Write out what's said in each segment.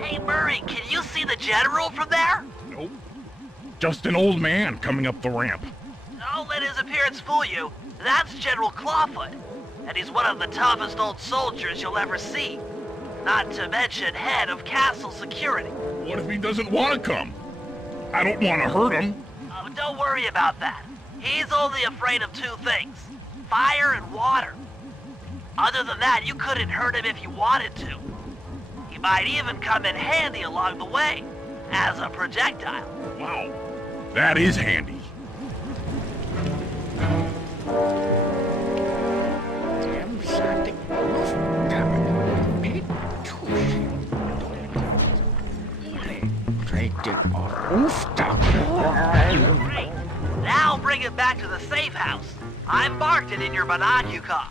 Hey, Murray, can you see the General from there? Nope. Just an old man coming up the ramp. Don't let his appearance fool you. That's General Clawfoot. And he's one of the toughest old soldiers you'll ever see. Not to mention head of castle security. What if he doesn't want to come? I don't want to hurt him. Oh, don't worry about that. He's only afraid of two things. Fire and water. Other than that, you couldn't hurt him if you wanted to. He might even come in handy along the way, as a projectile. Wow, that is handy. Great. Now bring it back to the safe house. I marked it in your Monadhuka.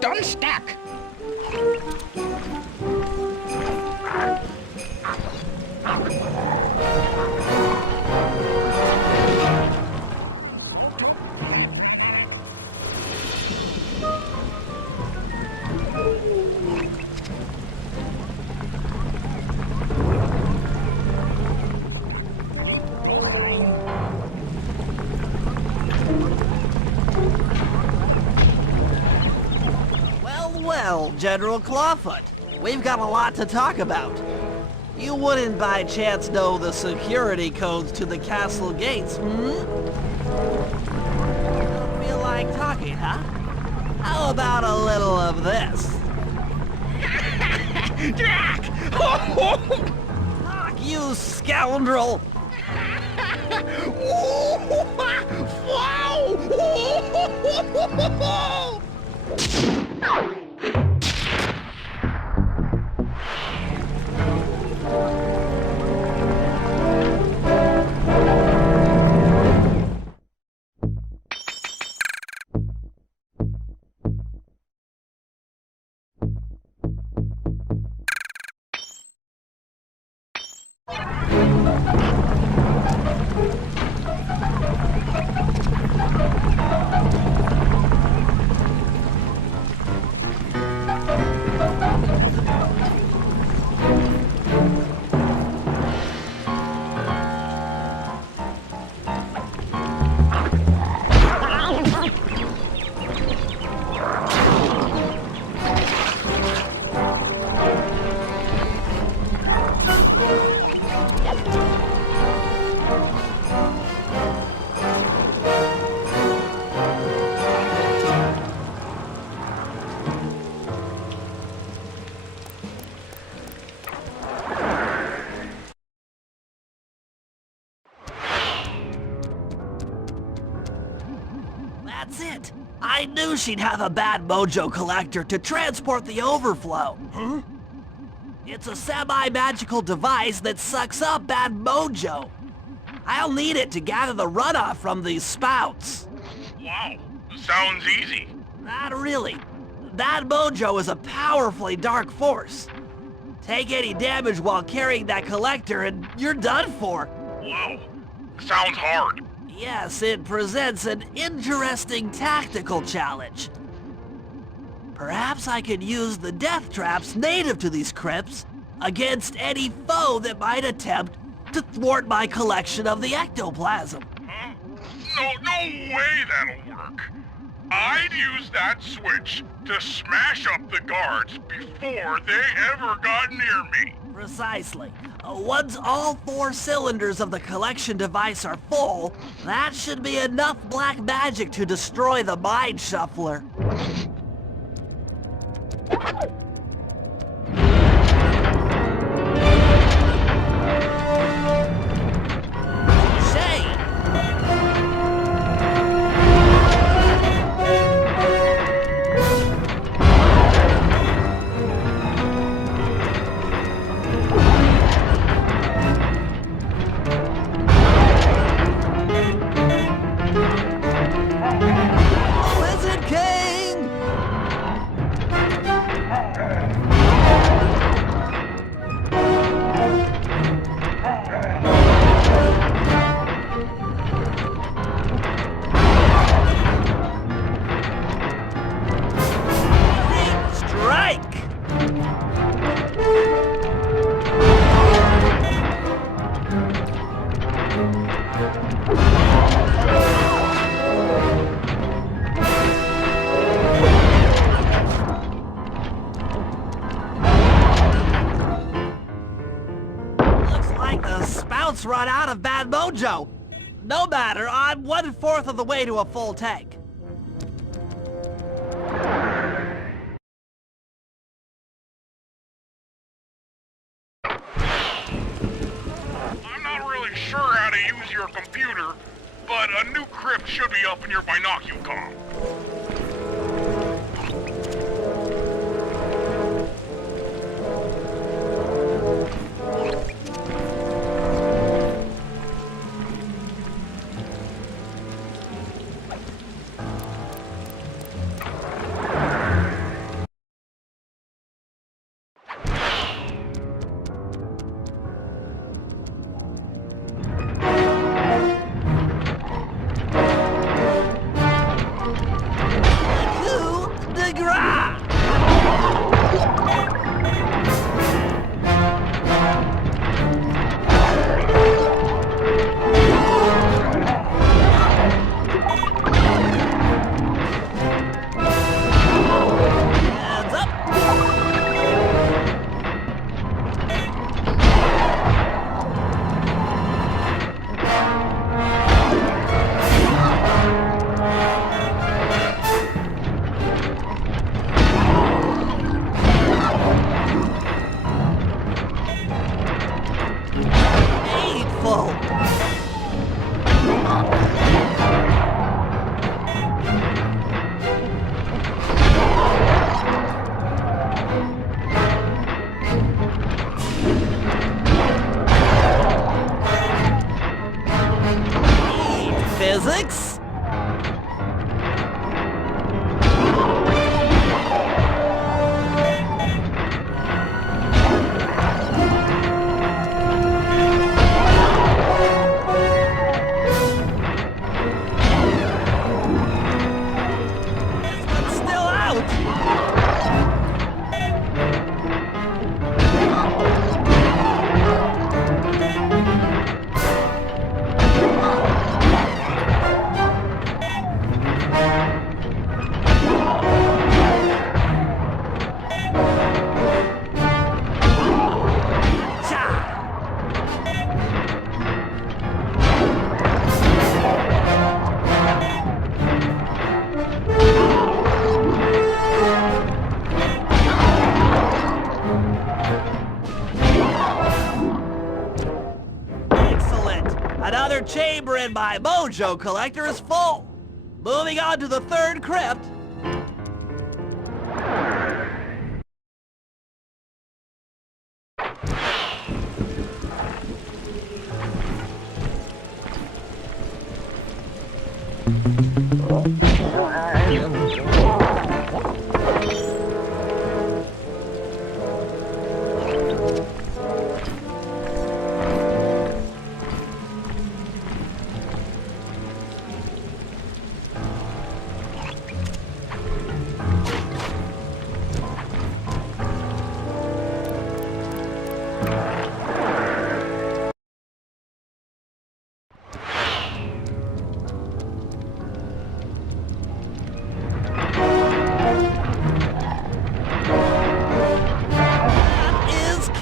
Done stack. Well, General Clawfoot, we've got a lot to talk about. You wouldn't by chance know the security codes to the castle gates, hmm? Don't feel like talking, huh? How about a little of this? Jack! Fuck you, scoundrel! That's it. I knew she'd have a bad mojo collector to transport the overflow. Huh? It's a semi-magical device that sucks up bad mojo. I'll need it to gather the runoff from these spouts. Wow, sounds easy. Not really. That mojo is a powerfully dark force. Take any damage while carrying that collector and you're done for. Wow, sounds hard. Yes, it presents an interesting tactical challenge. Perhaps I could use the death traps native to these crypts against any foe that might attempt to thwart my collection of the ectoplasm. Huh? No way that'll work. I'd use that switch to smash up the guards before they ever got near me. Precisely. Once all 4 cylinders of the collection device are full, that should be enough black magic to destroy the Mind Shuffler. Run out of bad mojo. No matter, I'm 1/4 of the way to a full tank. I'm not really sure how to use your computer, but a new crypt should be up in your binoculcom. Physics? Still out! Another chamber in my mojo collector is full. Moving on to the third crypt.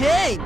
King!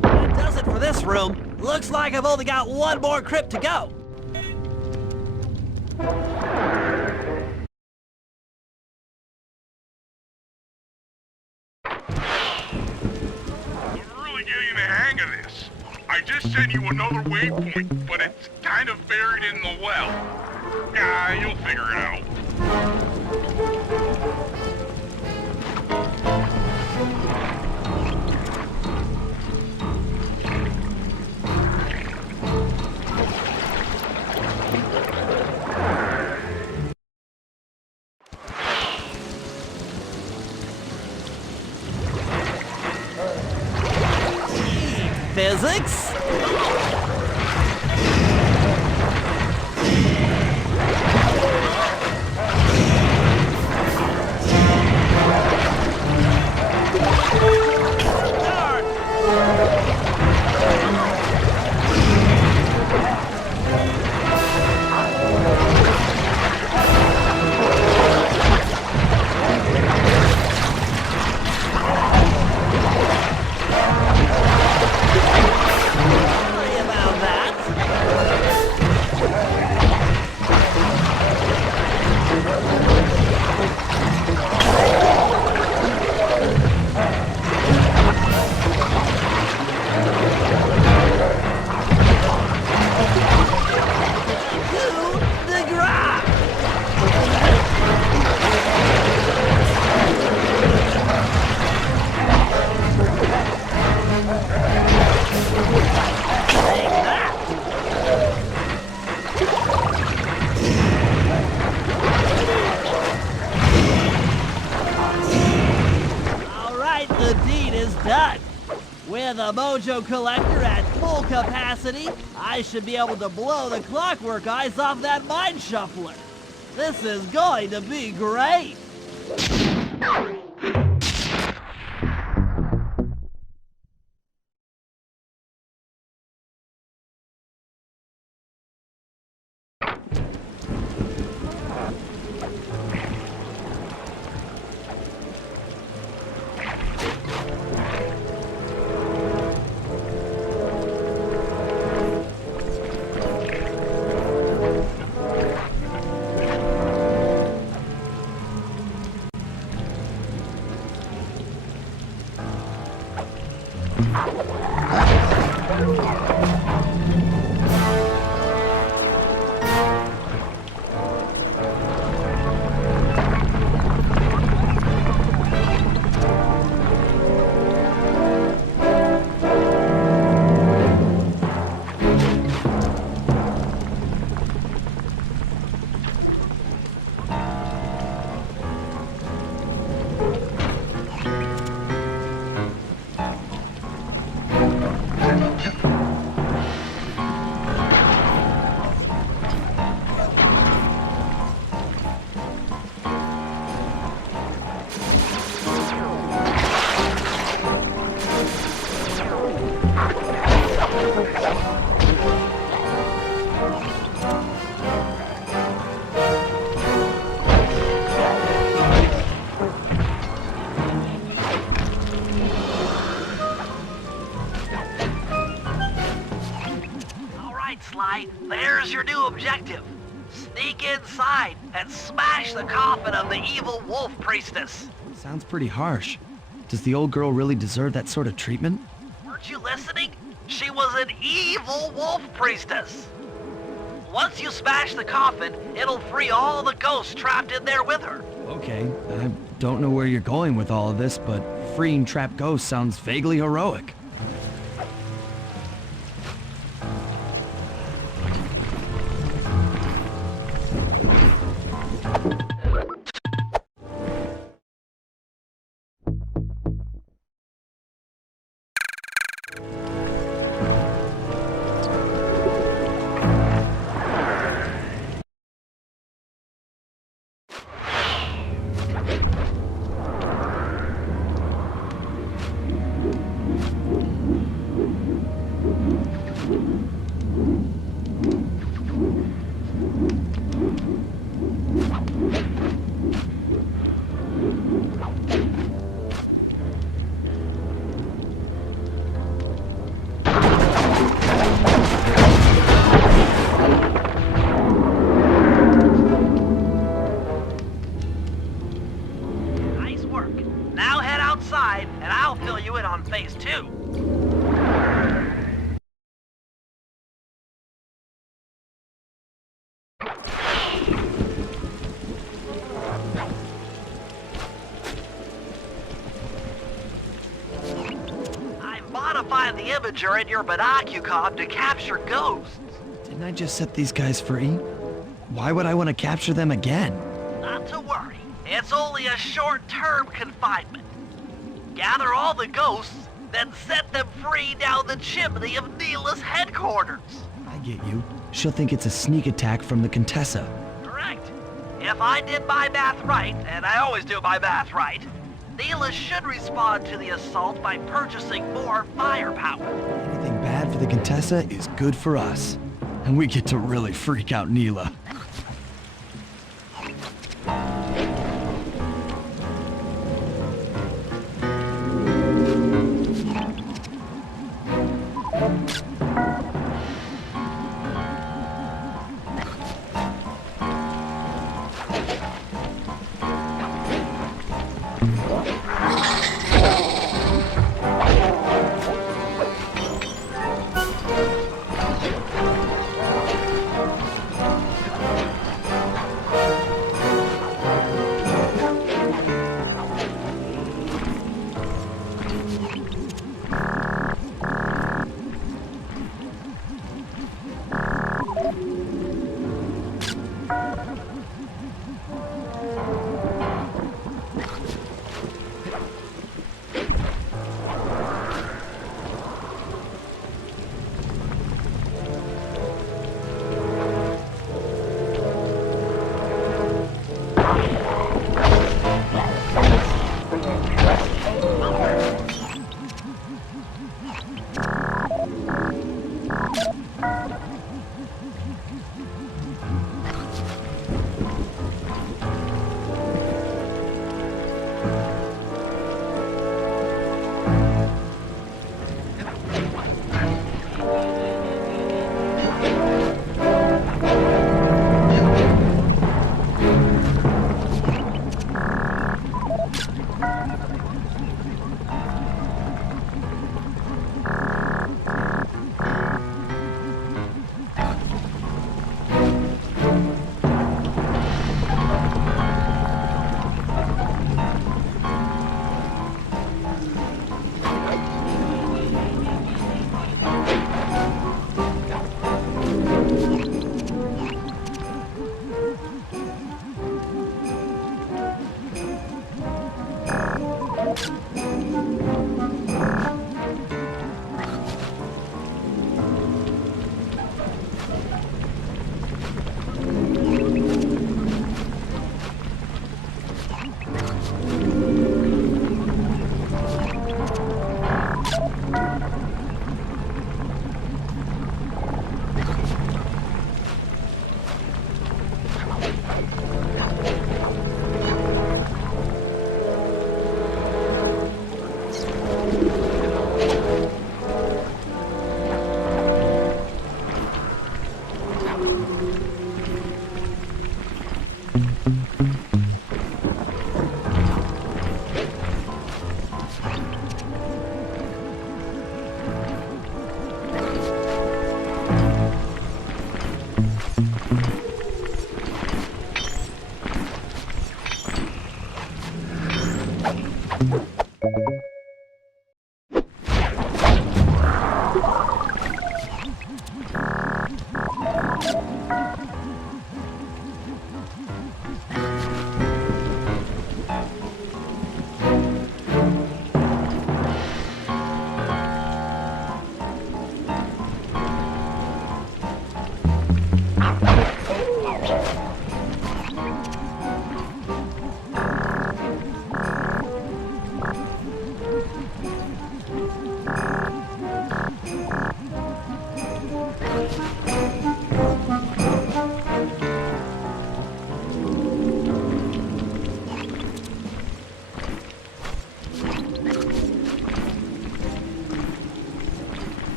That does it for this room. Looks like I've only got one more crypt to go. I'm really getting the hang of this. I just sent you another waypoint, but it's kind of buried in the well. Yeah, you'll figure it out. Physics? Done. With a mojo collector at full capacity, I should be able to blow the clockwork eyes off that mine shuffler. This is going to be great. directive. Sneak inside and smash the coffin of the evil wolf priestess. Sounds pretty harsh. Does the old girl really deserve that sort of treatment? Weren't you listening? She was an evil wolf priestess. Once you smash the coffin, it'll free all the ghosts trapped in there with her. Okay, I don't know where you're going with all of this, but freeing trapped ghosts sounds vaguely heroic. Nice work. Now head outside, and I'll fill you in on phase 2. I modified the imager in your binocucom to capture ghosts. Didn't I just set these guys free? Why would I want to capture them again? Not to worry. It's only a short-term confinement. Gather all the ghosts, then set them free down the chimney of Neela's headquarters. I get you. She'll think it's a sneak attack from the Contessa. Correct. If I did my math right, and I always do my math right, Neela should respond to the assault by purchasing more firepower. Anything bad for the Contessa is good for us. And we get to really freak out Neela.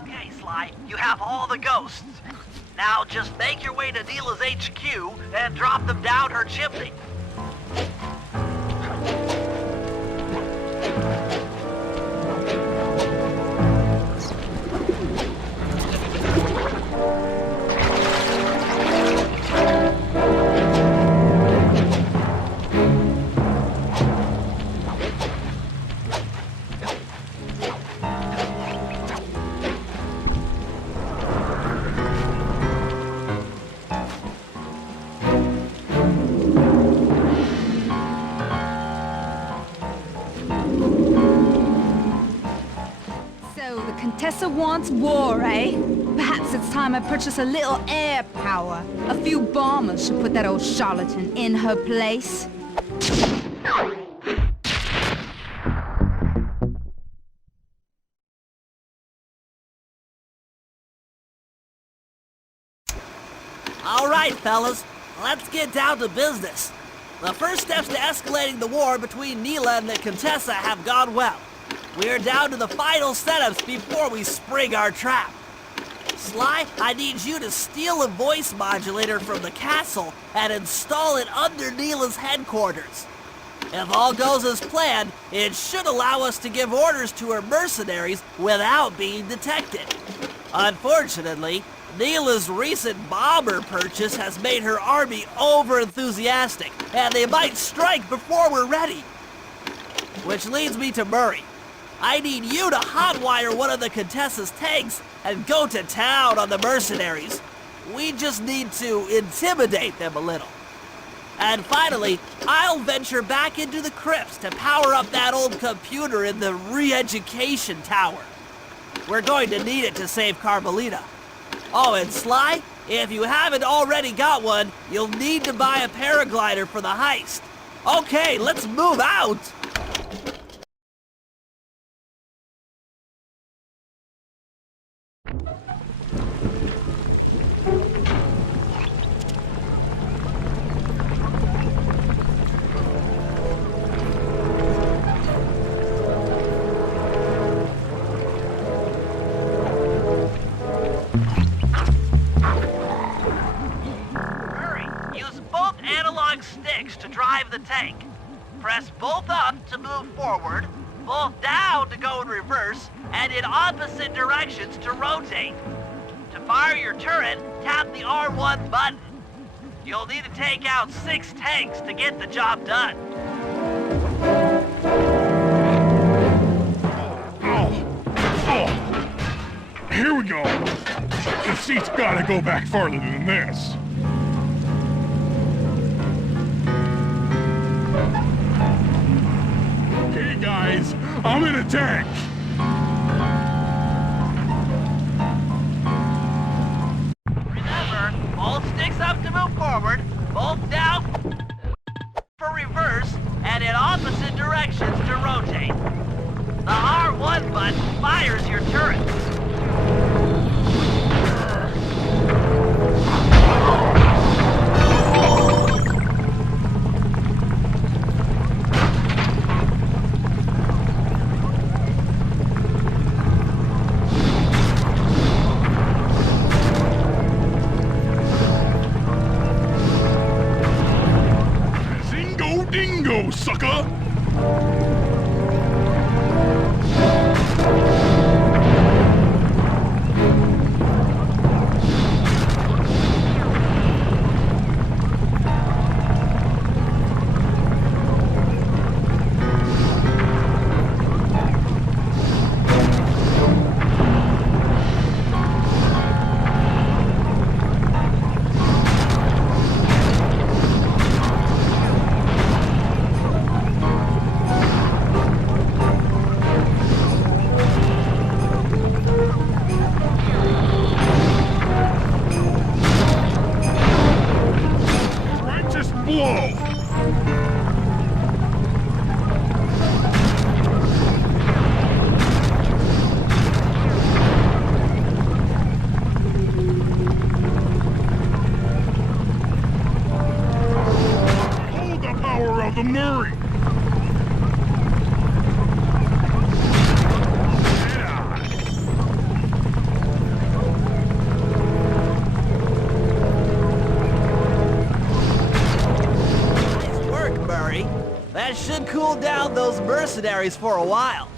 Okay, Sly, you have all the ghosts. Now just make your way to Neela's HQ and drop them down her chimney. Contessa wants war, eh? Perhaps it's time I purchase a little air power. A few bombers should put that old charlatan in her place. All right, fellas, let's get down to business. The first steps to escalating the war between Neela and the Contessa have gone well. We're down to the final setups before we spring our trap. Sly, I need you to steal a voice modulator from the castle and install it under Neela's headquarters. If all goes as planned, it should allow us to give orders to her mercenaries without being detected. Unfortunately, Neela's recent bomber purchase has made her army over-enthusiastic, and they might strike before we're ready. Which leads me to Murray. I need you to hotwire one of the Contessa's tanks and go to town on the mercenaries. We just need to intimidate them a little. And finally, I'll venture back into the crypts to power up that old computer in the re-education tower. We're going to need it to save Carmelita. Oh, and Sly, if you haven't already got one, you'll need to buy a paraglider for the heist. Okay, let's move out! analog sticks to drive the tank. Press both up to move forward, both down to go in reverse, and in opposite directions to rotate. To fire your turret, tap the R1 button. You'll need to take out 6 tanks to get the job done. Here we go. The seat's gotta go back farther than this. Okay, guys, I'm in a tank. Remember, both sticks up to move forward, both down for reverse, and in opposite directions to rotate. The R1 button fires your turret. Zingo dingo, sucker! The Murray! Nice work, Murray. That should cool down those mercenaries for a while.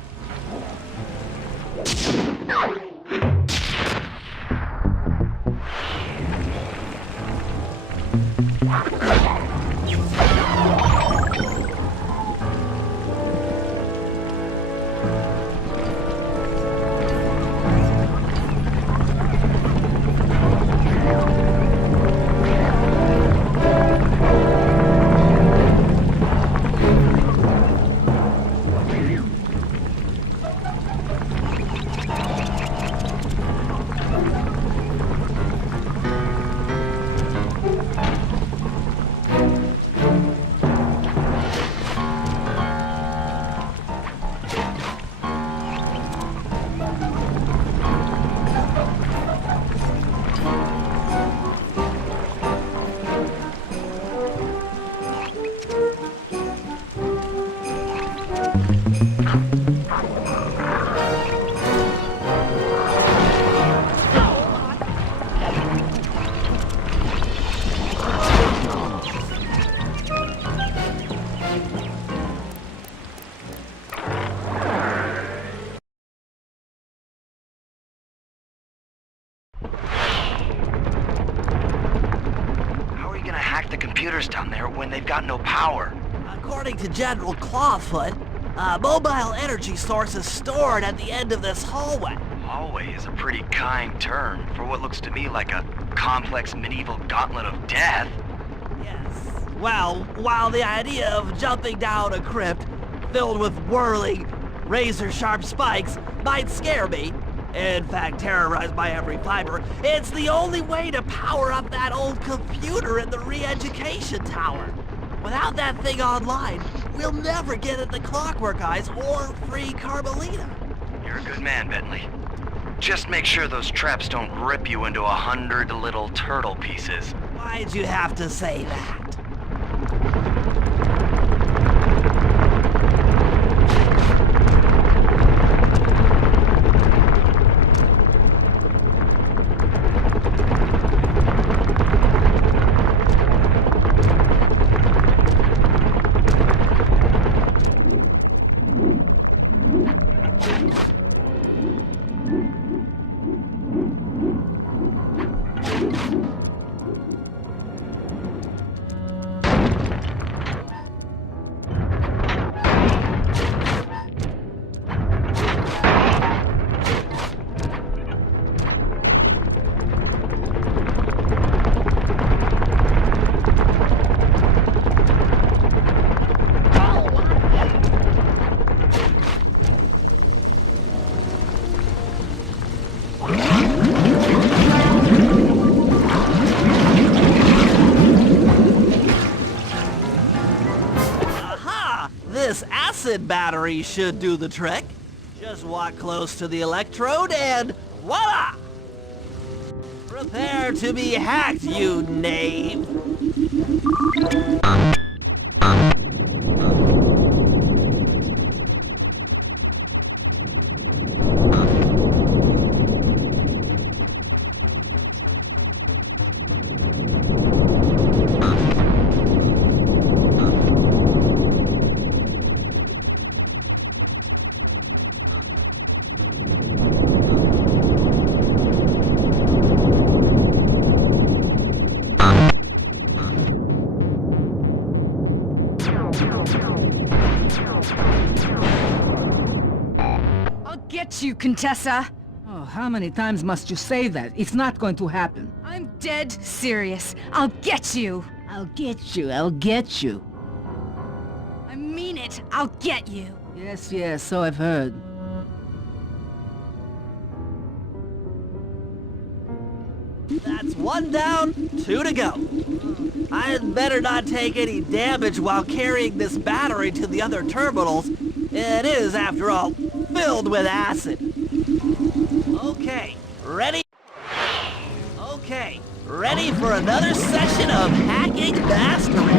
Down there when they've got no power. According to General Clawfoot, a mobile energy source is stored at the end of this hallway. Hallway is a pretty kind term for what looks to me like a complex medieval gauntlet of death. Yes. Well, while the idea of jumping down a crypt filled with whirling, razor-sharp spikes might scare me, in fact terrorize my every fiber, it's the only way to power up that old computer in the re-education tower. Without that thing online, we'll never get at the Clockwork Eyes or free Carmelita. You're a good man, Bentley. Just make sure those traps don't rip you into 100 little turtle pieces. Why'd you have to say that? this acid battery should do the trick. Just walk close to the electrode and voila! Prepare to be hacked, you knave! Get you, Contessa! Oh, how many times must you say that? It's not going to happen. I'm dead serious. I'll get you! I'll get you, I'll get you. I mean it, I'll get you! Yes, yes, so I've heard. That's 1 down, 2 to go. I'd better not take any damage while carrying this battery to the other terminals. It is, after all, filled with acid. Okay, ready? Okay, ready for another session of hacking mastery.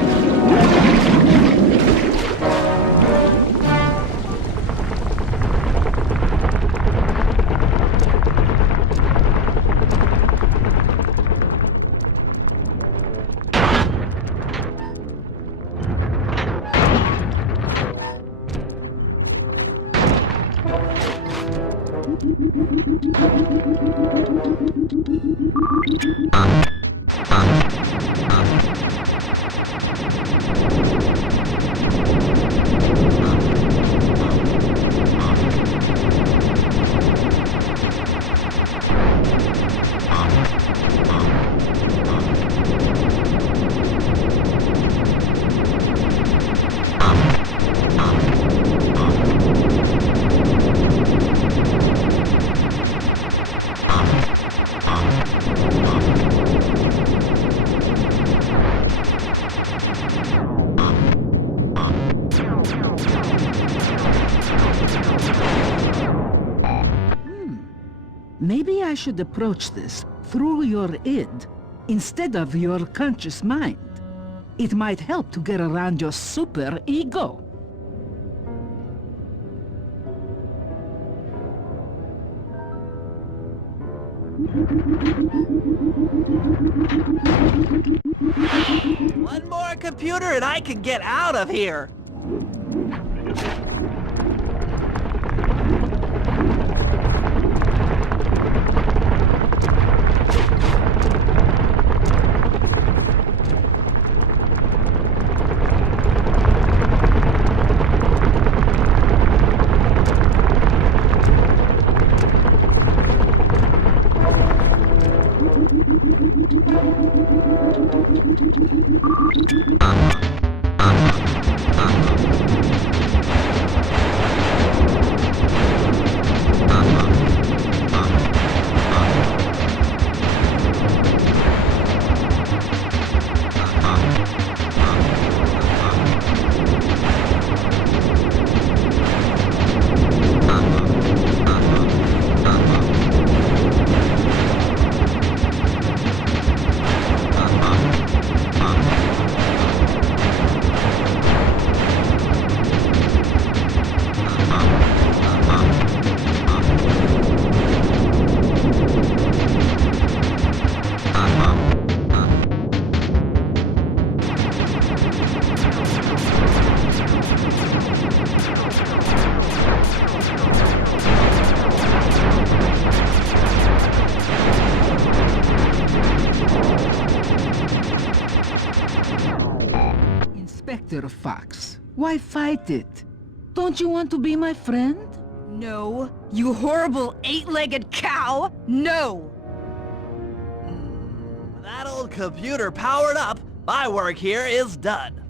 Maybe I should approach this through your id instead of your conscious mind. It might help to get around your super ego. One more computer and I can get out of here. Inspector Fox, why fight it? Don't you want to be my friend? No, you horrible eight-legged cow! No! That old computer powered up. My work here is done.